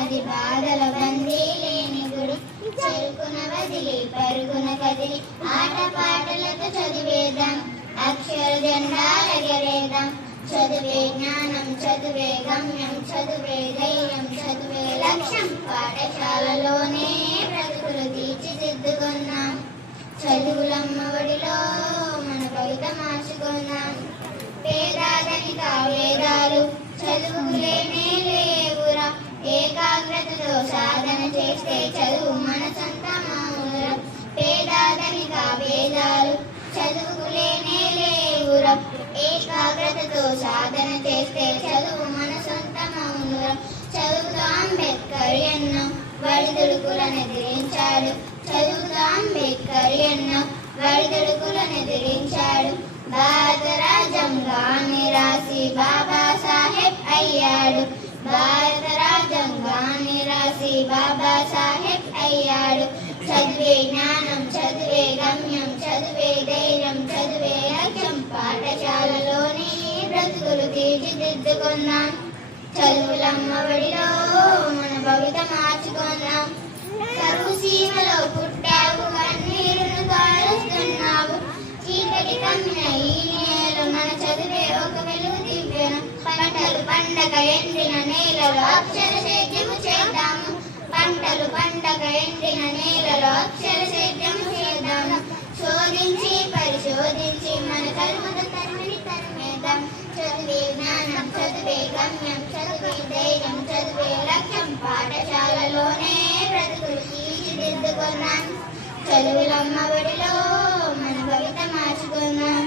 అది బాధల బందీ లేని గుడి, చెరుకున వదిలి పరుగున కదిలి ఆటపాటలతో చదివేద్దాం, అక్షర జెండాలెగరేద్దాం. చదువే జ్ఞానం, చదువే గమ్యం, చదువే ధైర్యం, చదువే లక్ష్యం. పాఠశాలలోనే బ్రతుకులు తీర్చిదిద్దుకున్నాం, చదువులమ్మ ఒడిలో మన భవిత మార్చుకున్నాం. పేదాధనిక వేదాలు చదువుకు లేనే లేవురా, ఏకాగ్రతతో సాధన చేస్తే చదువు మన సొంత మామూలురా. పేదాధనిక వేదాలు చదువుకు లేనే లేవురా, ఏకాగ్రతతో సాధన చేస్తే చదువు మన సొంత మామూలురా. చదువుతో అంబేద్కర్ ఎన్నో వడిదుడుకులను ఎదిరించాడు, చదువుతో అంబేద్కర్ ఎన్నో వడిదుడుకులను ఎదిరించాడు. భారత రాజ్యాంగాన్ని రాసి బాబాసాహెబ్ అయ్యాడు, భారత రాజ్యాంగాన్ని రాసి బాబాసాహెబ్ అయ్యాడు. చదివే జ్ఞానం, చదివే గమ్యం, చదివే ధైర్యం, చదివే లక్ష్యం. పాఠశాలలోనే బ్రతుకులు తీర్చిదిద్దుకున్నాం, చదువులమ్మ ఒడిలో మన భవిత మార్చుకున్నాం. కరువు సీమలో పుట్టావు, కన్నీరును కాలుస్తున్నావు, చీకటి కమ్మిన ఈ నేల మన చదివే ఒక వెలుగు దివ్యను. పంటలు పండగ ఎండిన నేలలో అక్షర సేద్యము చేద్దాము, పంటలు పండగ ఎండిన నేలలో అక్షర సేద్యము చేద్దాము. శోధించి పరిశోధించి మన కరువును తరిమిని తరిమేద్దాం. చదివే జ్ఞానం, చదివే గమ్యం, చదివే ధైర్యం, చదివే లక్ష్యం. పాఠశాలలోనే బ్రతుకులు తీర్చిదిద్దుకున్నాం, చదువులమ్మ ఒడిలో మన భవిత మార్చుకున్నాం.